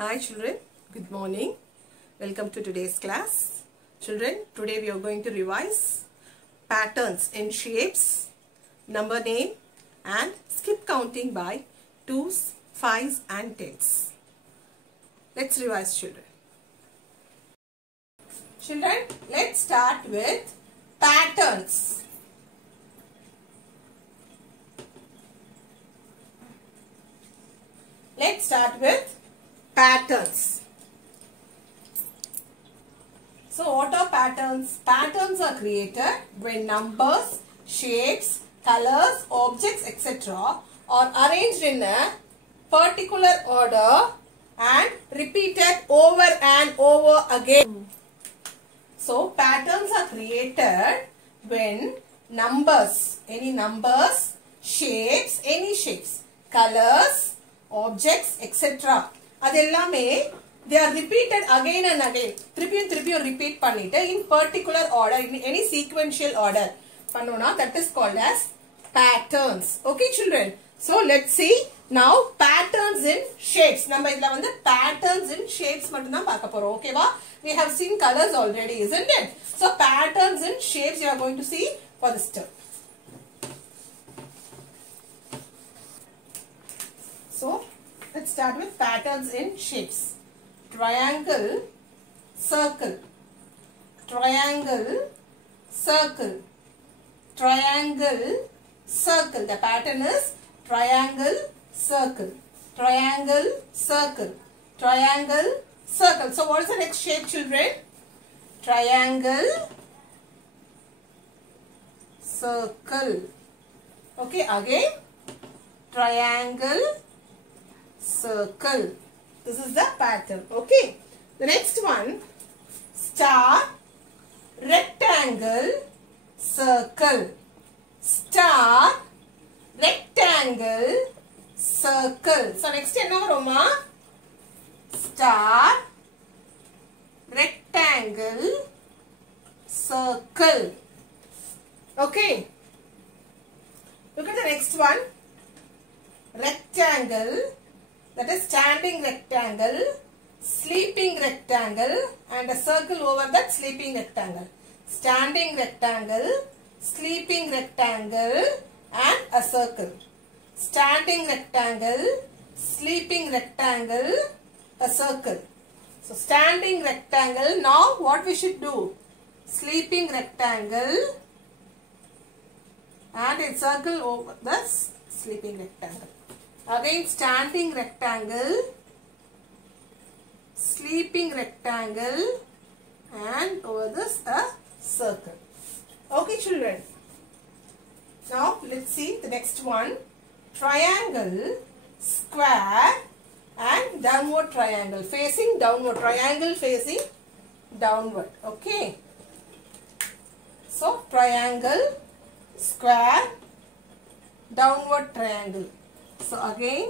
Hi children, good morning. Welcome to today's class. Children, today we are going to revise patterns in shapes, number name and skip counting by 2s, 5s and 10s. Let's revise children. Children, let's start with patterns. Let's start with patterns. So what are patterns? Patterns are created when numbers, shapes, colors, objects, etc. are arranged in a particular order and repeated over and over again. So patterns are created when numbers, any numbers, shapes, any shapes, colors, objects, etc. Adellame they are repeated again and again. Thirupiyum repeat pannite in particular order, in any sequential order. Pannona, that is called as patterns. Okay children. So let's see now patterns in shapes. Nama idla vanda patterns in shapes mattum dhaan paaka porom. Okay va? We have seen colors already, isn't it? So patterns in shapes you are going to see for this term. So let's start with patterns in shapes. Triangle, circle, triangle, circle, triangle, circle. The pattern is triangle, circle, triangle, circle, triangle, circle. So what is the next shape children? Triangle, circle. Okay, again triangle, circle. This is the pattern. Okay. The next one, star, rectangle, circle. Star, rectangle, circle. So next enna varuma? Star, rectangle, circle. Okay. Look at the next one. Rectangle, that is standing rectangle, sleeping rectangle and a circle over that sleeping rectangle. Standing rectangle, sleeping rectangle and a circle. Standing rectangle, sleeping rectangle, a circle. So standing rectangle, now what we should do? Sleeping rectangle and a circle over the sleeping rectangle. Again standing rectangle, sleeping rectangle and over this a circle. Okay children. Now let's see the next one. Triangle, square and downward triangle. Facing downward. Triangle facing downward. Okay. So triangle, square, downward triangle. So again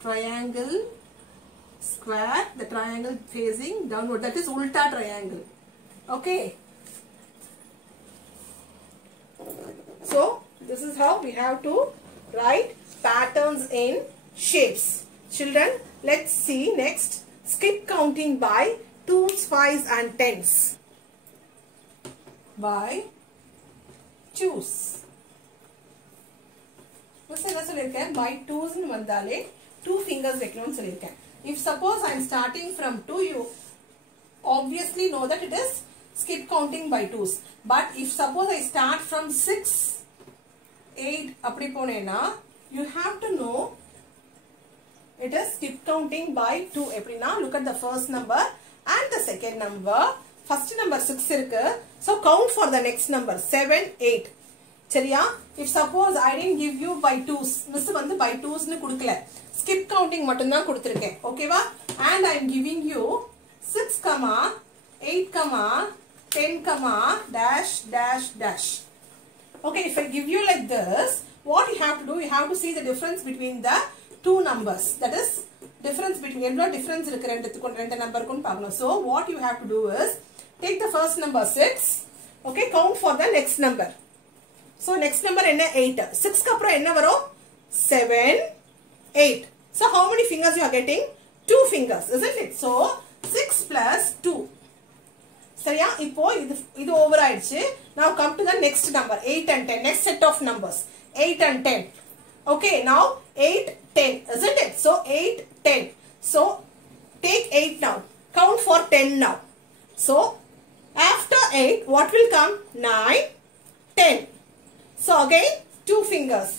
triangle, square, the triangle facing downward, that is ulta triangle. Okay. So this is how we have to write patterns in shapes. Children, let's see next skip counting by 2s, 5s and 10s. By choose. By 2s nu vandale 2 fingers vekanum sollirukken. If suppose I am starting from 2, you obviously know that it is skip counting by 2s. But if suppose I start from 6, 8 appadi ponena, you have to know it is skip counting by 2. Eppadina, look at the first number and the second number. First number 6 irukku. So count for the next number 7, 8. Chariya, if suppose I didn't give you by 2s, miss vandu by 2s nu kudukala, skip counting mattum dhaan kuduthirken. Okay va? And I am giving you 6, 8, 10, dash, dash, dash. Okay, if I give you like this, what you have to do, you have to see the difference between the two numbers. That is difference between evlo difference irukku rendu number kun paakano. So what you have to do is take the first number 6. Okay, count for the next number. So next number enna 8. 6 ku appuram enna varum? 7, 8. So how many fingers you are getting? 2 fingers, isn't it? So 6 plus 2. சரியா? இப்போ இது over ஆயிடுச்சு. Now come to the next number, 8 and 10. Next set of numbers, 8 and 10. Okay, now 8, 10, isn't it? So 8, 10. So take 8 now. Count for 10 now. So after 8, what will come? 9, 10. So again, 2 fingers.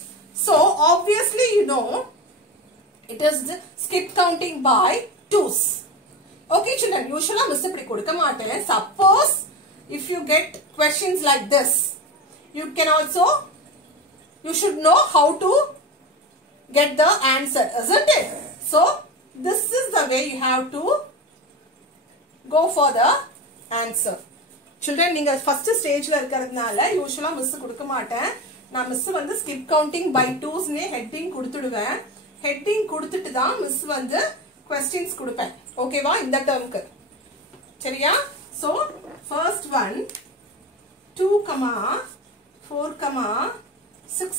So obviously you know it is the skip counting by 2s. Okay children, usually miss ipdi kodukka maten. Suppose if you get questions like this, you can also, you should know how to get the answer, isn't it? So this is the way you have to go for the answer. Children, நீங்க first stageல இருக்கறதுனால usually miss கொடுக்க மாட்டேன். நான் miss வந்து skip counting by 2s னே heading கொடுத்துடுவேன். heading கொடுத்துட்டு தான் miss வந்து questions கொடுப்பேன். ஓகேவா? இந்த டேர்ம்க்கு. சரியா? So first one 2, 4, 6,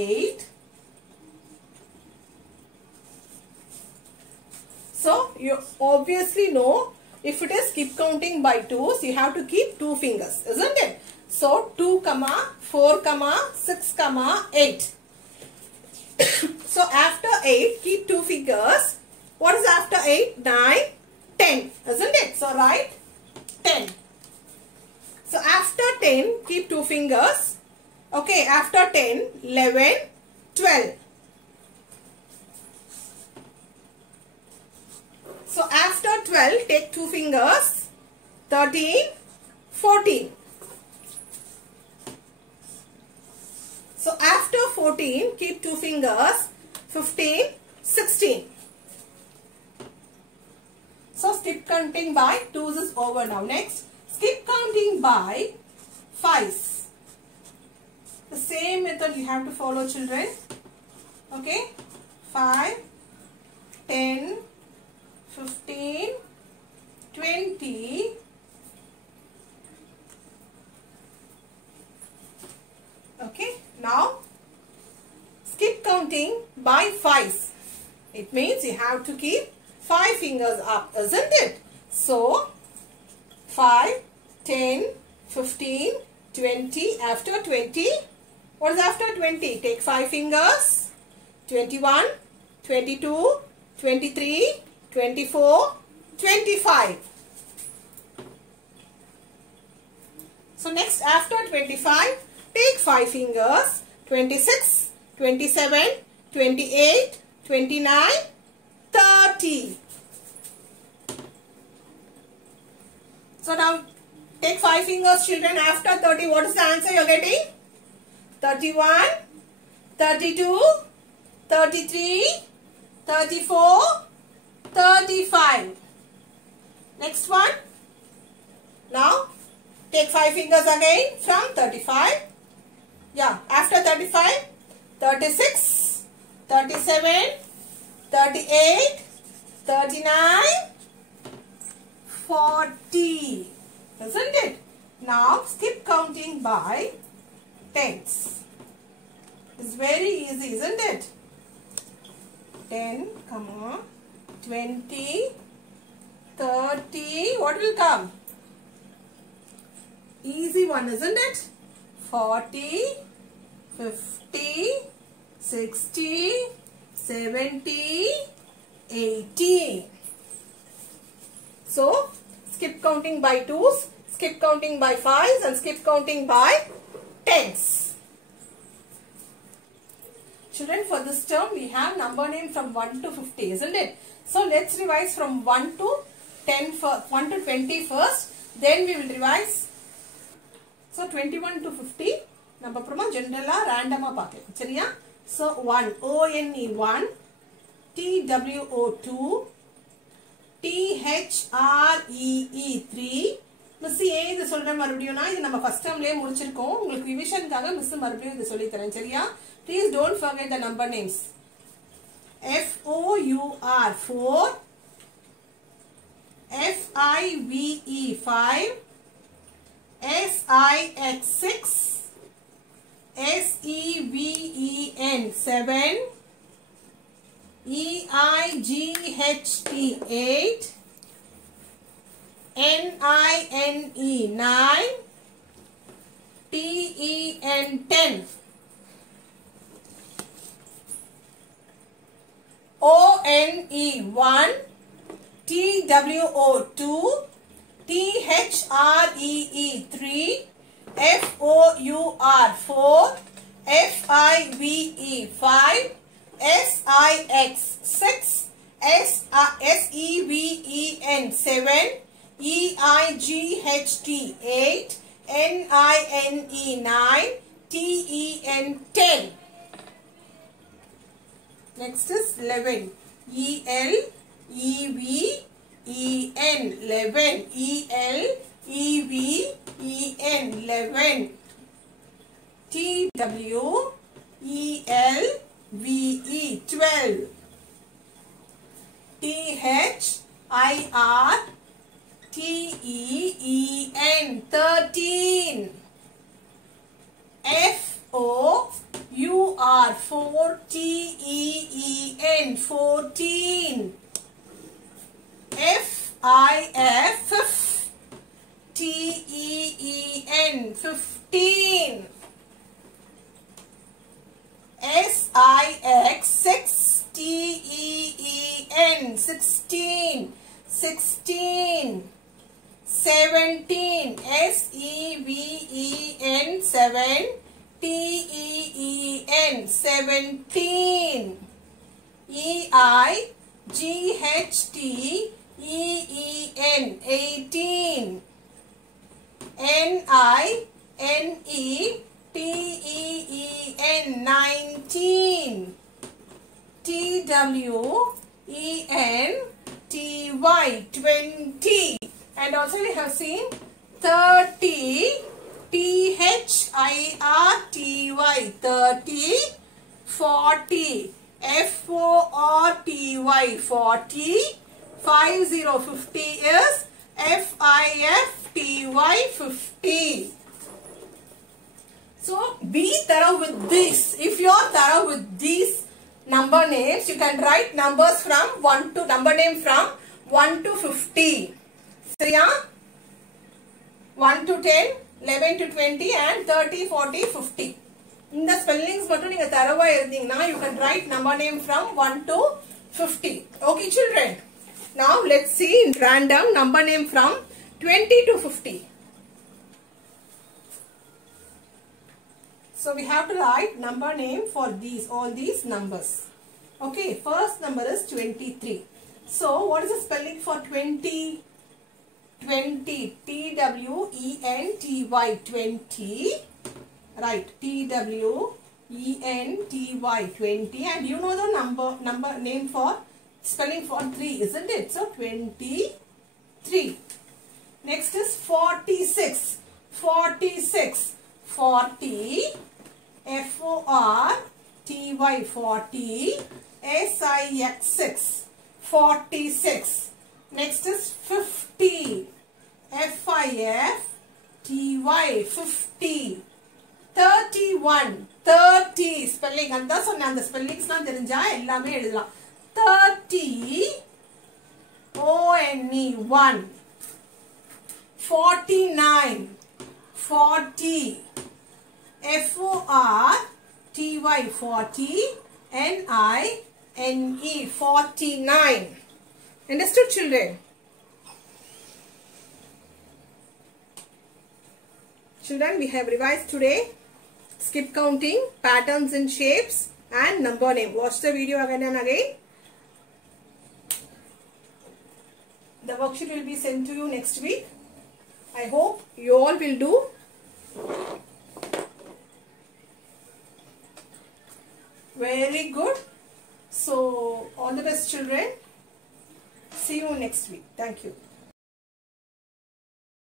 8. So you obviously know if it is skip counting by 2s, you have to keep 2 fingers, isn't it? So 2, 4, 6, 8. So after 8, keep 2 fingers. What is after 8? 9, 10, isn't it? So write 10. So after 10, keep 2 fingers. Okay, after 10, 11, 12. So after 12, take 2 fingers. 13, 14. So after 14, keep 2 fingers. 15, 16. So skip counting by 2s is over now. Next, skip counting by 5s. The same method you have to follow, children. Okay, 5, 10, 15, 20, okay. Now skip counting by 5s. It means you have to keep 5 fingers up, isn't it? So 5, 10, 15, 20. After 20, what is after 20? Take 5 fingers. 21, 22, 23, 24, 25. So next, after 25, take 5 fingers. 26, 27, 28, 29, 30. So now take 5 fingers, children. After 30, what is the answer you are getting? 31, 32, 33, 34, 35. Next one. Now take 5 fingers again from 35. Yeah, after 35, 36, 37, 38, 39, 40. Isn't it? Now skip counting by tens. It's very easy, isn't it? 10, 20, 30. What will come? Easy one, isn't it? 40, 50, 60, 70, 80. So skip counting by 2s, skip counting by 5s, and skip counting by 10s. Children, for this term we have number name from 1 to 50, isn't it? So let's revise from 1 to 10 first, 1 to 20 first, then we will revise. So 21 to 50 நம்ம அப்புறமா ஜெனரலா ரேண்டமா பார்க்கலாம். சரியா? So 1, ONE 1, TWO 2, THREE 3. Miss ஏன் இது சொல்றேன் மறுபடியும்னா இது நம்ம ஃபர்ஸ்ட் டர்ம்லயே முடிச்சிருக்கோம். உங்களுக்கு ரிவிஷனுக்காக மிஸ் மறுபடியும் இது சொல்லி தரேன். சரியா? Please don't forget the number names. FOUR 4, FIVE 5, SIX 6, SEVEN 7, E-I-G-H-T 8, N-I-N-E 9, T-E-N 10, O-N-E 1, T-W-O 2, T-H-R-E-E 3, F-O-U-R 4, F-I-V-E 5, S-I-X 6, S-E-V-E-N 7, E-I-G-H-T 8, N-I-N-E 9, T-E-N 10. Next is 11. E-L-E-V-E-N 11. E-L-E-V-E-N 11. T-W-E-L-V-E 12. T-H-I-R-T-E-E-N 13. F-O-U-R 4-T-E-E-N 14. F-I-F T-E-E-N 15. S-I-X 6 T-E-E-N 16. 16. 17. S-E-V-E-N 7 T-E-E-N 17. E-I-G-H-T-E-E-N 18. N-I-N-E-T-E-E-N 19. T-W-E-N-T-Y 20. And also we have seen 30. T-H-I-R-T-Y 30. 40. F-O-R-T-Y 40. 50 50 is F-I-F-T-Y 50. So be thorough with this. If you are thorough with these number names, you can write numbers from 1 to number name from 1 to 50. So yeah, 1 to 10, 11 to 20 and 30, 40, 50. In the spellings மட்டும் நீங்க தரவா இருந்தீங்கன்னா you can write number name from 1 to 50. Okay children. Now let's see in random number name from 20 to 50. So we have to write number name for all these numbers. Okay, first number is 23. So what is the spelling for 20? 20. T-W-E-N-T-Y 20. Right, T-W-E-N-T-Y 20. And you know the number name for spelling for 3, isn't it? So 23. Next is 46. 46. 40. F-O-R-T-Y 40. S-I-X 6. 46. Next is 50. F-I-F-T-Y 50. 31. 30. Spelling and thus on the spellings na therinja ellame எழுதலாம். 30. O-N-E 1. 49. 40. F-O-R-T-Y 40. N-I-N-E 49. Understood children? Children, we have revised today skip counting, patterns and shapes and number name. Watch the video again and again. The worksheet will be sent to you next week. I hope you all will do. Very good. So all the best children. See you next week. Thank you.